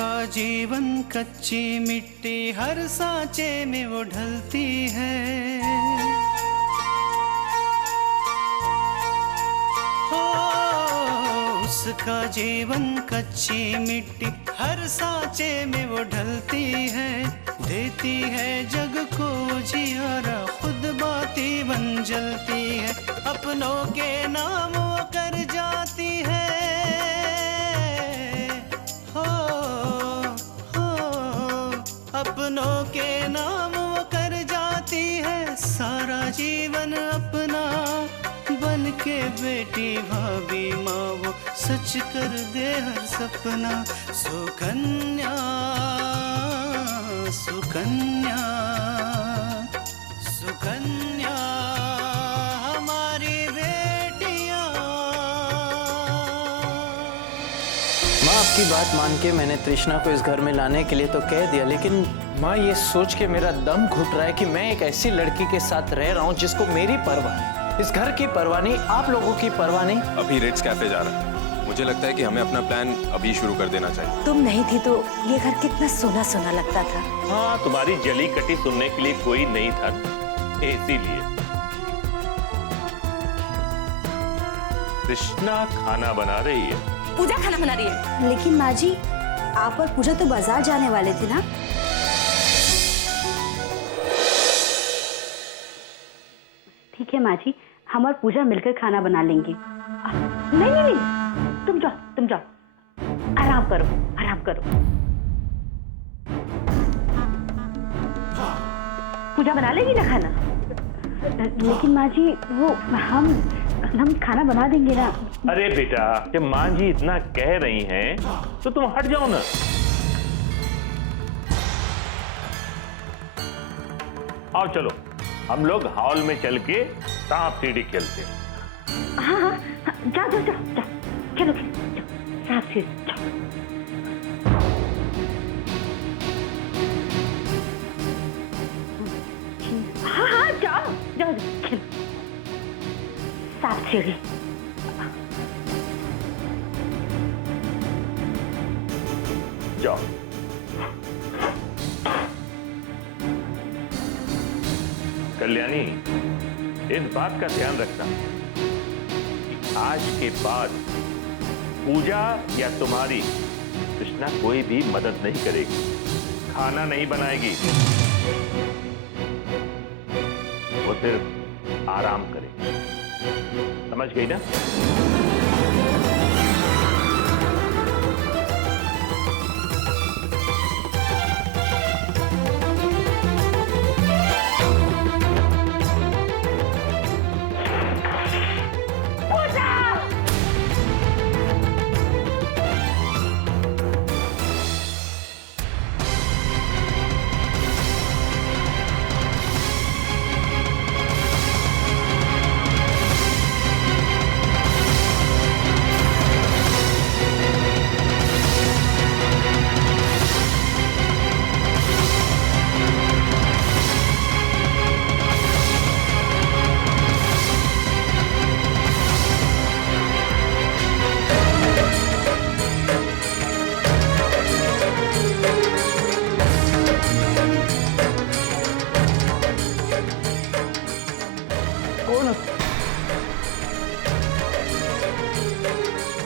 उसका जीवन कच्ची मिट्टी हर सांचे में वो ढलती है। हो उसका जीवन कच्ची मिट्टी हर सांचे में वो ढलती है। देती है जग को जियारा, खुद बाती बन जलती है। अपनों के नाम वो कर जाती है। हो अपनों के नाम वो कर जाती है। सारा जीवन अपना बन के बेटी भाभी माँ वो सच कर दे हर सपना। सुकन्या सुकन्या सुकन्या हमारी बेटियां। माँ, आपकी बात मान के मैंने तृष्णा को इस घर में लाने के लिए तो कह दिया, लेकिन माँ ये सोच के मेरा दम घुट रहा है कि मैं एक ऐसी लड़की के साथ रह रहा हूँ जिसको मेरी परवाह है, इस घर की परवाह नहीं, आप लोगों की परवाह नहीं। अभी रिट्स कैफे जा रहा है। मुझे लगता है कि हमें अपना प्लान अभी शुरू कर देना चाहिए। तुम नहीं थी तो ये घर कितना सोना सोना लगता था। हाँ, तुम्हारी जली कटी सुनने के लिए कोई नहीं था, इसीलिए। कृष्णा खाना बना रही है। पूजा खाना बना रही है। लेकिन माँ जी, आप और पूजा तो बाजार जाने वाले थे ना। ठीक है माँ जी, हम और पूजा मिलकर खाना बना लेंगे। नहीं नहीं नहीं, तुम जाओ, आराम करो, आराम करो। पूजा बना लेगी ना खाना? लेकिन माँ जी, वो हम खाना बना देंगे ना। अरे बेटा, जब माँ जी इतना कह रही हैं, तो तुम हट जाओ ना। आओ चलो, हम लोग हॉल में चल के सांप सीढ़ी खेलते हैं। हाँ, जाओ, चलो, सांप सीढ़ी जाओ। हाँ, जाओ, खेलो। सांप सीढ़ी। जाओ। कल्याणी, इस बात का ध्यान रखना, आज के बाद पूजा या तुम्हारी कृष्णा कोई भी मदद नहीं करेगी, खाना नहीं बनाएगी, वो सिर्फ आराम करेगी। समझ गई ना?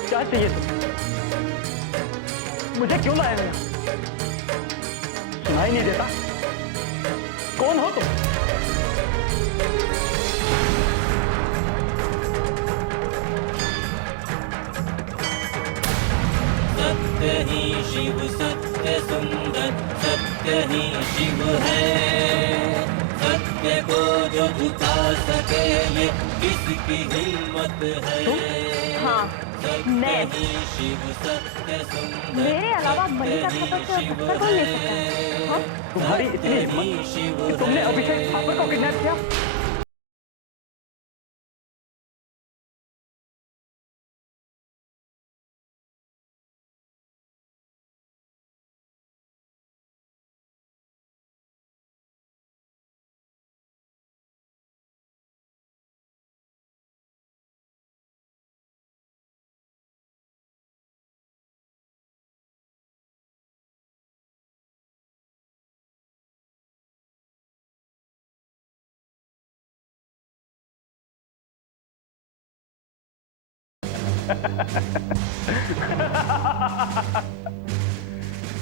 क्या चाहिए तुम? मुझे क्यों लाया यहाँ? सुनाई नहीं देता? कौन हो तुम? सत्य ही शिव, सत्य सुंदर, सत्य ही शिव है। सत्य को जो झुका सके ये किसकी हिम्मत है। हाँ, मैं। शिव सत्य सुंदर, मेरे अलावा मलिका खबर से पत्थर कौन ले सकता है? हाँ? तुम्हारी इतनी हिम्मत कि तुमने अभिषेक ठाकुर को किडनैप किया?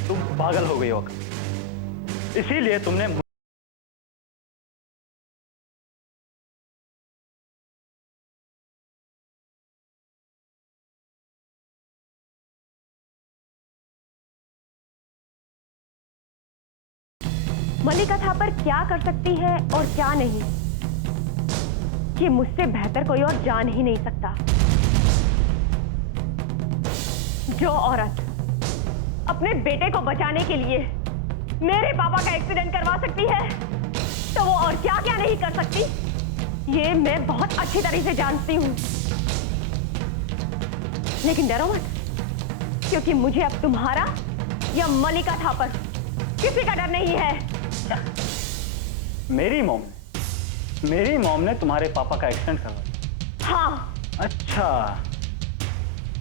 तुम पागल हो गई हो, इसीलिए तुमने मलिका थापर क्या कर सकती है और क्या नहीं, ये मुझसे बेहतर कोई और जान ही नहीं सकता। जो औरत अपने बेटे को बचाने के लिए मेरे पापा का एक्सीडेंट करवा सकती है, तो वो और क्या क्या नहीं कर सकती, ये मैं बहुत अच्छी तरह से जानती हूं। लेकिन डरो मत, क्योंकि मुझे अब तुम्हारा या मलिका थापर किसी का डर नहीं है। मेरी मॉम ने तुम्हारे पापा का एक्सीडेंट करवाया? हाँ। अच्छा,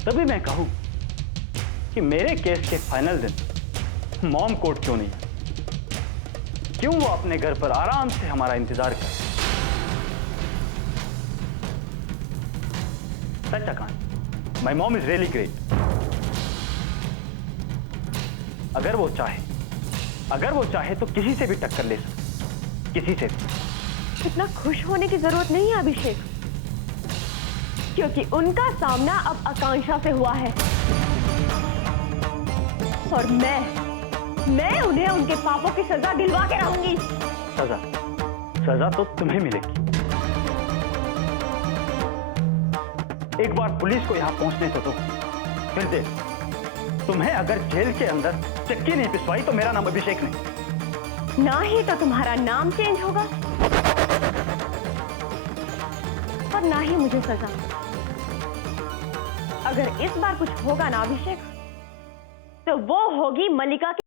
तभी मैं कहूं कि मेरे केस के फाइनल दिन मॉम कोर्ट क्यों नहीं है? क्यों वो अपने घर पर आराम से हमारा इंतजार कर? सच अकान, my mom is really great. अगर वो चाहे तो किसी से भी टक्कर ले सकती, किसी से भी। इतना खुश होने की जरूरत नहीं है अभिषेक, क्योंकि उनका सामना अब आकांक्षा से हुआ है और मैं उन्हें उनके पापों की सजा दिलवा के रहूंगी। सजा तो तुम्हें मिलेगी। एक बार पुलिस को यहां पहुंचने तो दो, फिर देख, तुम्हें अगर जेल के अंदर चक्की नहीं पिसवाई तो मेरा नाम अभिषेक नहीं। ना ही तो तुम्हारा नाम चेंज होगा और ना ही मुझे सजा। अगर इस बार कुछ होगा ना अभिषेक, तो वो होगी मलिका की।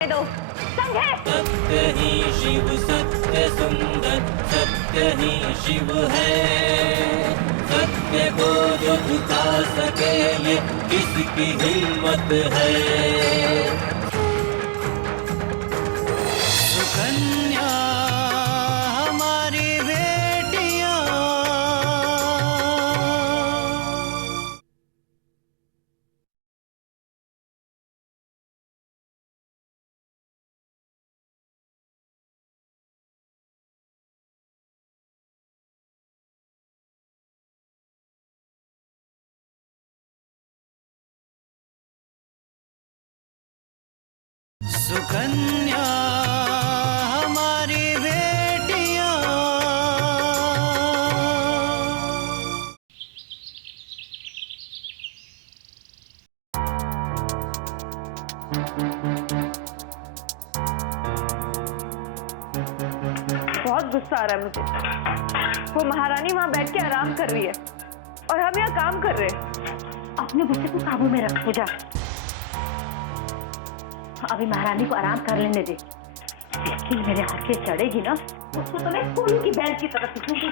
दो समझे? सत्य ही शिव सत्य सुंदर, सत्य ही शिव है। सत्य को जो झुका सके ये किसकी हिम्मत है। सुकन्या हमारी बेटियां, सुकन्या हमारी बेटियां। बहुत गुस्सा आ रहा है मुझे। वो महारानी वहां बैठ के आराम कर रही है और हम यहाँ काम कर रहे हैं। अपने गुस्से को काबू में रख पूजा। अभी महारानी को आराम कर लेने दे, लेकिन मेरे हाथ से चढ़ेगी ना, उसको तो मैं कोलू की बैल की तरफ दिखूंगी।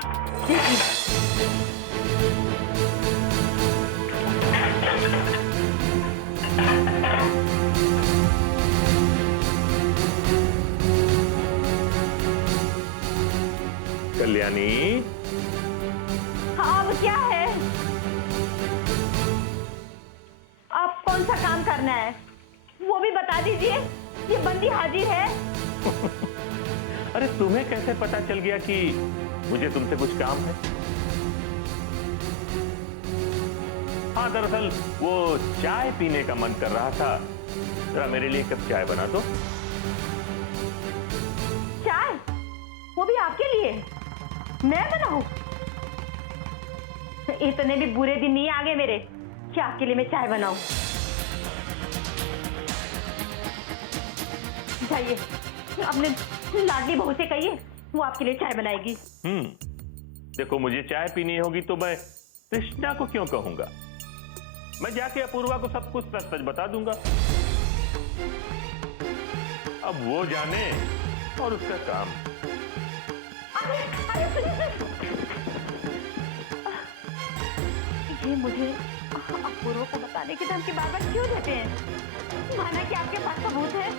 कल्याणी, हाँ, अब क्या है? आप कौन सा काम करना है वो भी बता दीजिए। ये बंदी हाजिर है। अरे तुम्हें कैसे पता चल गया कि मुझे तुमसे कुछ काम है? हाँ, दरअसल वो चाय पीने का मन कर रहा था, जरा मेरे लिए कप चाय बना दो। चाय? वो भी आपके लिए? मैं बनाऊं? इतने भी बुरे दिन नहीं आ गए मेरे कि आपके लिए मैं चाय बनाऊं। जाइए, अपने लाडली बहू से कहिए, वो आपके लिए चाय बनाएगी। देखो, मुझे चाय पीनी होगी तो मैं कृष्णा को क्यों कहूंगा? मैं जाके अपूर्वा को सब कुछ सच सच बता दूंगा। अब वो जाने और उसका काम। अरे ये मुझे अपूर्व को बताने की धमकी बार-बार क्यों देते हैं? माना कि आपके पास सबूत है,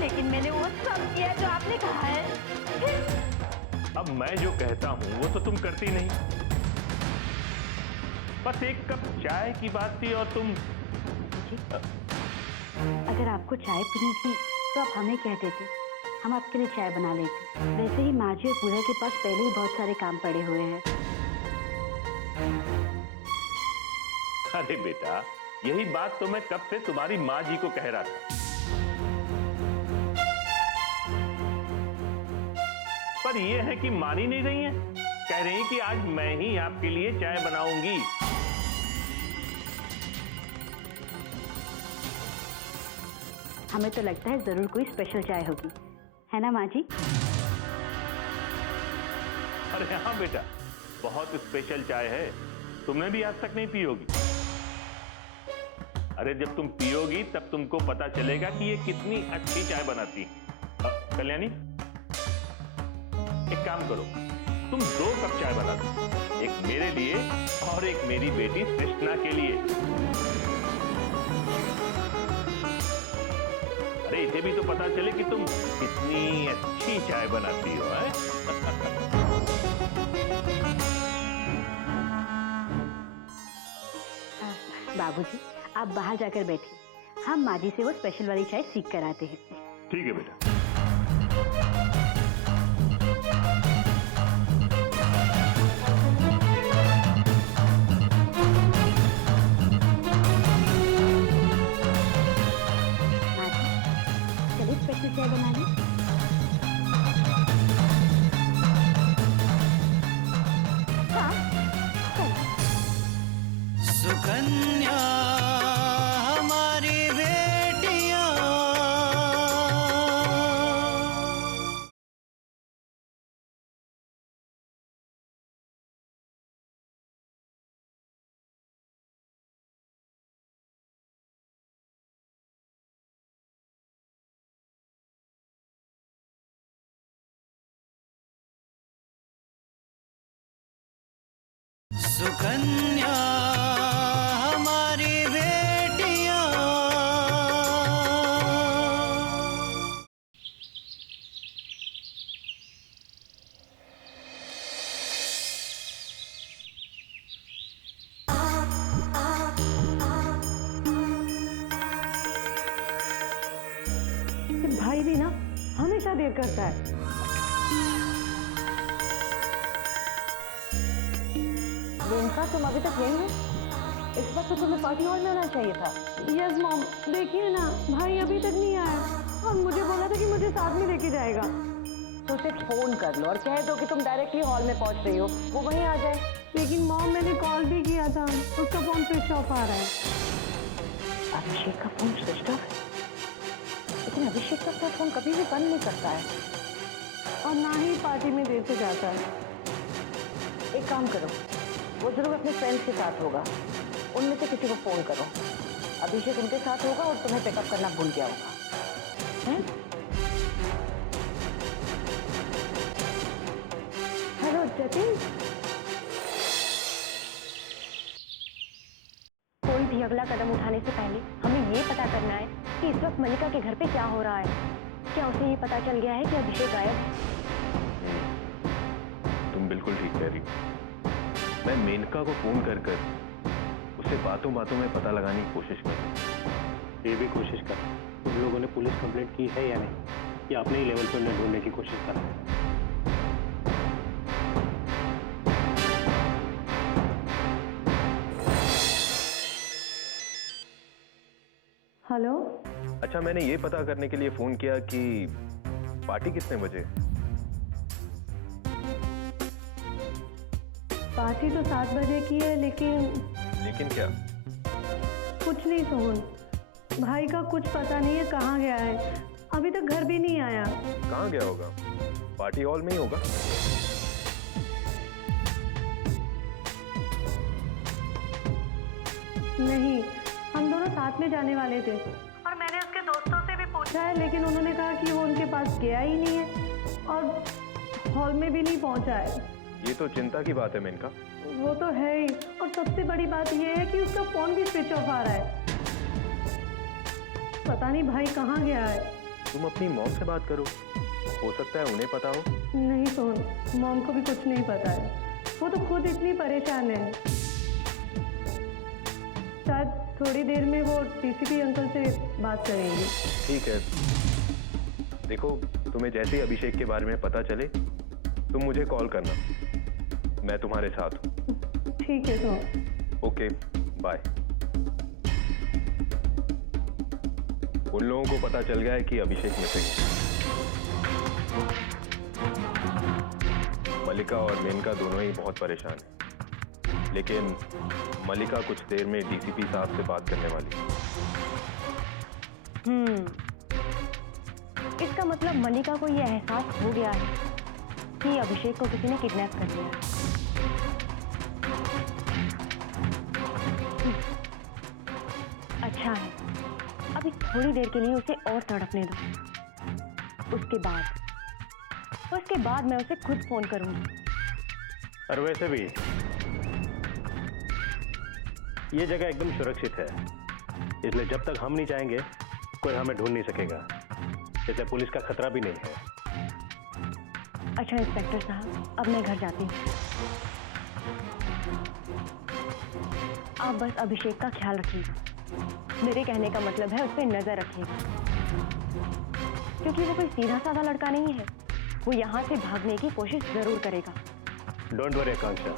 लेकिन मैंने वो सब किया जो आपने कहा है। अब मैं जो कहता हूं वो तो तुम करती नहीं। बस एक कप चाय की बात थी और तुम। अगर आपको चाय पीनी थी तो आप हमें कह देते, हम आपके लिए चाय बना लेते। वैसे ही माँ जी और पूजा के पास पहले ही बहुत सारे काम पड़े हुए हैं। अरे बेटा, यही बात तो मैं कब से तुम्हारी माँ जी को कह रहा था। पर यह है कि मान ही नहीं रही है। कह रही हैं कि आज मैं ही आपके लिए चाय बनाऊंगी। हमें तो लगता है जरूर कोई स्पेशल चाय होगी, है ना माँ जी? अरे हाँ बेटा, बहुत स्पेशल चाय है। तुमने भी आज तक नहीं पी होगी। अरे जब तुम पियोगी तब तुमको पता चलेगा कि ये कितनी अच्छी चाय बनाती है। कल्याणी, एक काम करो, तुम 2 कप चाय बना दो, एक मेरे लिए और एक मेरी बेटी कृष्णा के लिए। अरे इसे भी तो पता चले कि तुम कितनी अच्छी चाय बनाती हो, है? बाबूजी, आप बाहर जाकर बैठिए, हम माँ जी से वो स्पेशल वाली चाय सीख कर आते हैं। ठीक है बेटा। स्पेशल चाय बनानी। सुकन्या हमारी बेटियां, सुकन्या हमारी बेटियां। भाई भी ना हमेशा देर करता है। रेणुका, तुम अभी तक यहीं हो? इस वक्त तो तुम्हें पार्टी हॉल में आना चाहिए था। यस मॉम, देखिए ना, भाई अभी तक नहीं आया और मुझे बोला था कि मुझे साथ में लेके जाएगा। तो उसे फोन कर लो और कह दो कि तुम डायरेक्टली हॉल में पहुंच रही हो, वो वहीं आ जाए। लेकिन मॉम, मैंने कॉल भी किया था, उसका फोन स्विच ऑफ आ रहा है। अभिषेक का फोन स्विच ऑफ है? लेकिन अभिषेक का फोन कभी भी बंद नहीं करता है और ना ही पार्टी में देर से जाता है। एक काम करो, वो जरूर अपने फ्रेंड्स के साथ होगा, उनमें से किसी को फोन करो। अभिषेक उनके साथ होगा और तुम्हें पिकअप करना भूल गया होगा। हेलो जतिन, कोई भी अगला कदम उठाने से पहले हमें ये पता करना है कि इस वक्त मल्लिका के घर पे क्या हो रहा है। क्या उसे ये पता चल गया है कि अभिषेक गायब है? तुम बिल्कुल ठीक कह रही हो। मैं मेनका को फोन कर उसे बातों बातों में पता लगाने की कोशिश कर। ये भी कोशिश कर, तुम लोगों ने पुलिस कंप्लेंट की है या नहीं, या अपने ही लेवल पर उन्हें ढूंढने की कोशिश कर। हेलो। अच्छा, मैंने ये पता करने के लिए फोन किया कि पार्टी कितने बजे? पार्टी तो 7 बजे की है, लेकिन क्या? कुछ नहीं सोहन, भाई का कुछ पता नहीं है कहाँ गया है, अभी तक घर भी नहीं आया। कहाँ गया होगा? पार्टी हॉल में ही होगा। नहीं, हम दोनों साथ में जाने वाले थे और मैंने उसके दोस्तों से भी पूछा अच्छा है, लेकिन उन्होंने कहा कि वो उनके पास गया ही नहीं है और हॉल में भी नहीं पहुंचा है। ये तो चिंता की बात है मेनका। वो तो है ही, और सबसे बड़ी बात ये है कि उसका फोन भी स्विच ऑफ आ रहा है। पता नहीं भाई कहाँ गया है। तुम अपनी मॉम से बात करो, हो सकता है उन्हें पता हो। नहीं सोन, मॉम को भी कुछ नहीं पता है, वो तो खुद इतनी परेशान है। शायद थोड़ी देर में वो टीसीपी अंकल से बात करेंगी। ठीक है, देखो तुम्हें जैसे ही अभिषेक के बारे में पता चले तुम मुझे कॉल करना, मैं तुम्हारे साथ हूँ। ठीक है सोन। Okay bye. उन लोगों को पता चल गया है कि अभिषेक मिसिंग है। मल्लिका और मेनका दोनों ही बहुत परेशान हैं, लेकिन मल्लिका कुछ देर में डीसीपी साहब से बात करने वाली है। इसका मतलब मल्लिका को यह एहसास हो गया है कि अभिषेक को किसी ने किडनैप कर लिया। अच्छा है, अभी थोड़ी देर के लिए उसे और तड़पने दो। उसके बाद मैं उसे खुद फोन करूंगी। और वैसे भी ये जगह एकदम सुरक्षित है, इसलिए जब तक हम नहीं चाहेंगे कोई हमें ढूंढ नहीं सकेगा। जैसे पुलिस का खतरा भी नहीं है। अच्छा इंस्पेक्टर साहब, अब मैं घर जाती हूँ। आप बस अभिषेक का ख्याल रखिएगा। मेरे कहने का मतलब है उस पर नजर रखिएगा, क्योंकि वो कोई सीधा साधा लड़का नहीं है। वो यहाँ से भागने की कोशिश जरूर करेगा। डोंट वरी आकांक्षा,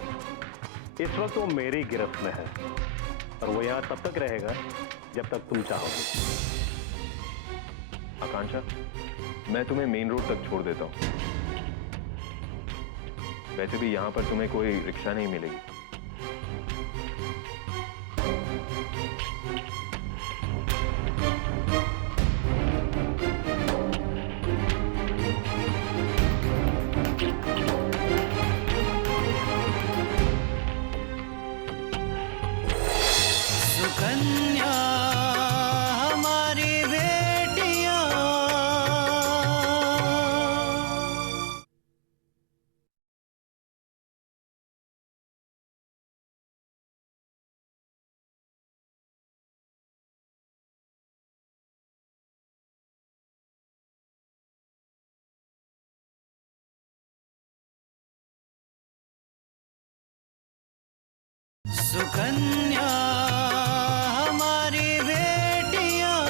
इस वक्त वो मेरी गिरफ्त में है और वो यहाँ तब तक रहेगा जब तक तुम चाहोगे। आकांक्षा, मैं तुम्हें मेन रोड तक छोड़ देता हूँ। वैसे भी यहाँ पर तुम्हें कोई रिक्शा नहीं मिलेगी। सुकन्या हमारी बेटियां, सुकन्या हमारी बेटियां।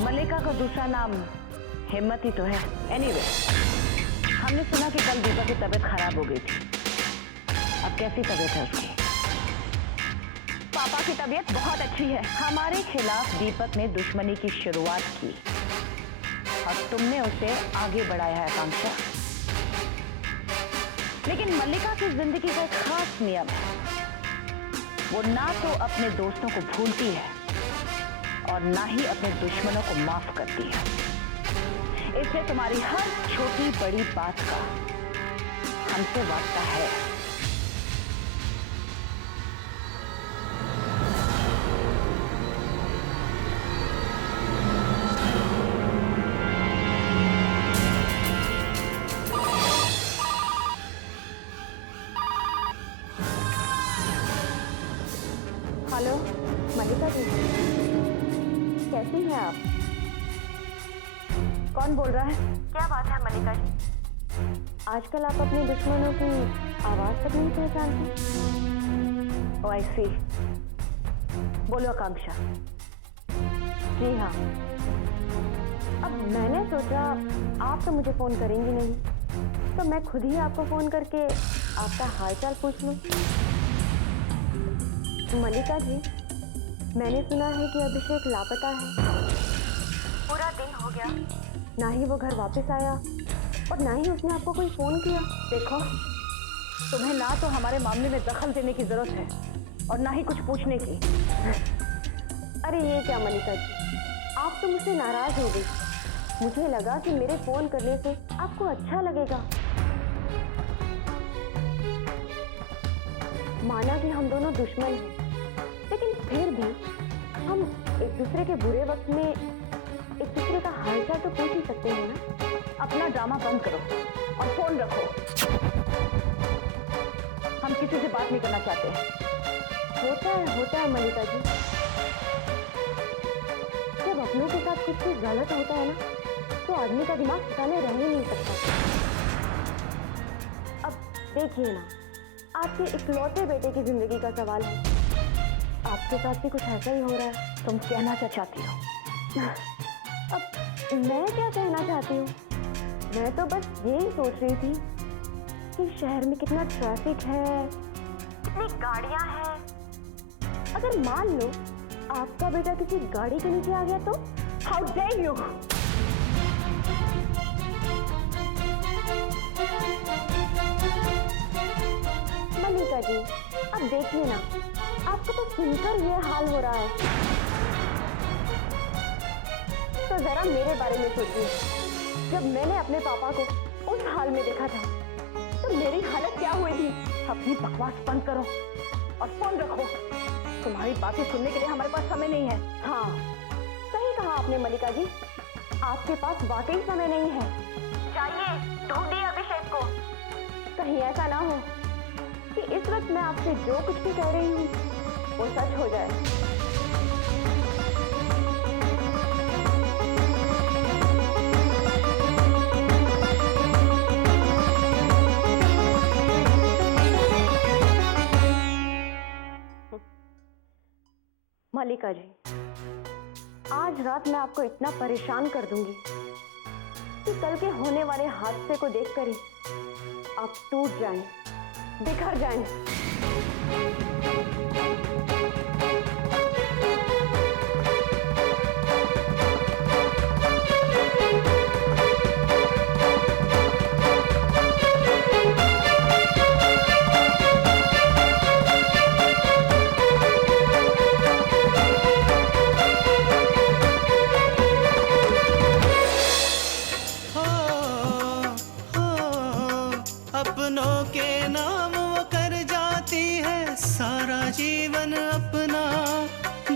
मल्लिका का दूसरा नाम हिम्मत ही तो है। एनीवे, हमने सुना कि कल दीपक की तबीयत खराब हो गई थी। अब कैसी तबीयत है उसकी? पापा की तबीयत बहुत अच्छी है। हमारे खिलाफ दीपक ने दुश्मनी की शुरुआत की और तुमने उसे आगे बढ़ाया है आकांक्षा। लेकिन मल्लिका की जिंदगी का एक खास नियम है, वो ना तो अपने दोस्तों को भूलती है और ना ही अपने दुश्मनों को माफ करती है। इससे तुम्हारी हर छोटी बड़ी बात का हमसे वास्ता है। हेलो मल्लिका जी, कैसी हैं आप? कौन बोल रहा है? क्या बात है मल्लिका जी? आजकल आप अपने दुश्मनों की आवाज तक नहीं पहचानती? ओह आई सी। बोलो आकांक्षा। जी हाँ। अब मैंने सोचा आप तो मुझे फोन करेंगी नहीं, तो मैं खुद ही आपको फोन करके आपका हालचाल पूछ लूं। मल्लिका जी, मैंने सुना है कि अभिषेक लापता है। पूरा दिन हो गया, ना ही वो घर वापस आया और ना ही उसने आपको कोई फोन किया। देखो, तुम्हें ना तो हमारे मामले में दखल देने की जरूरत है और ना ही कुछ पूछने की। अरे ये क्या मलिका जी, आप तो मुझसे नाराज हो गई। मुझे लगा कि मेरे फोन करने से आपको अच्छा लगेगा। माना कि हम दोनों दुश्मन हैं, लेकिन फिर भी हम एक दूसरे के बुरे वक्त में एक दूसरे का हालचाल तो पूछ ही सकते हैं ना। अपना ड्रामा बंद करो और फोन रखो। हम किसी से बात नहीं करना चाहते हैं। होता है मलिका जी। जब अपनों के साथ कुछ भी गलत होता है ना, तो आदमी का दिमाग ठिकाने रह ही नहीं सकता। अब देखिए ना, आपके इकलौते बेटे की जिंदगी का सवाल है। आपके साथ भी कुछ ऐसा ही हो रहा है। तुम कहना क्या चाहती हो? अब मैं क्या कहना चाहती हूँ, मैं तो बस यही सोच रही थी कि शहर में कितना ट्रैफिक है, कितनी गाड़ियां हैं। अगर मान लो आपका बेटा किसी गाड़ी के नीचे आ गया तो? How dare you! Malika ji, अब देखिए ना, आपको तो सुनकर ये हाल हो रहा है, तो जरा मेरे बारे में सोचिए। जब मैंने अपने पापा को उस हाल में देखा था, तो मेरी हालत क्या हुई थी? अपनी बकवास बंद करो और फोन रखो। तुम्हारी बातें सुनने के लिए हमारे पास समय नहीं है। हाँ, सही कहा आपने मलिका जी, आपके पास वाकई समय नहीं है। जाइए, ढूंढिए अभिषेक को। कहीं ऐसा ना हो कि इस वक्त मैं आपसे जो कुछ भी कह रही हूँ वो सच हो जाए। मलिका जी, आज रात मैं आपको इतना परेशान कर दूंगी कि कल के होने वाले हादसे को देखकर ही आप टूट जाएं, बिखर जाएं। अपनों के नाम वो कर जाती है सारा जीवन अपना,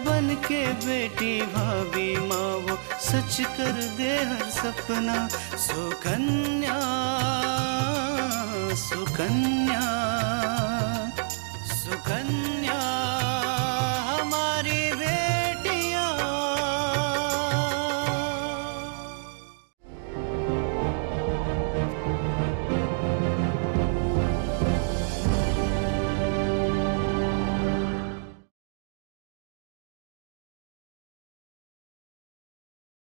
बन के बेटी भाभी माँ वो सच कर दे हर सपना। सुकन्या सुकन्या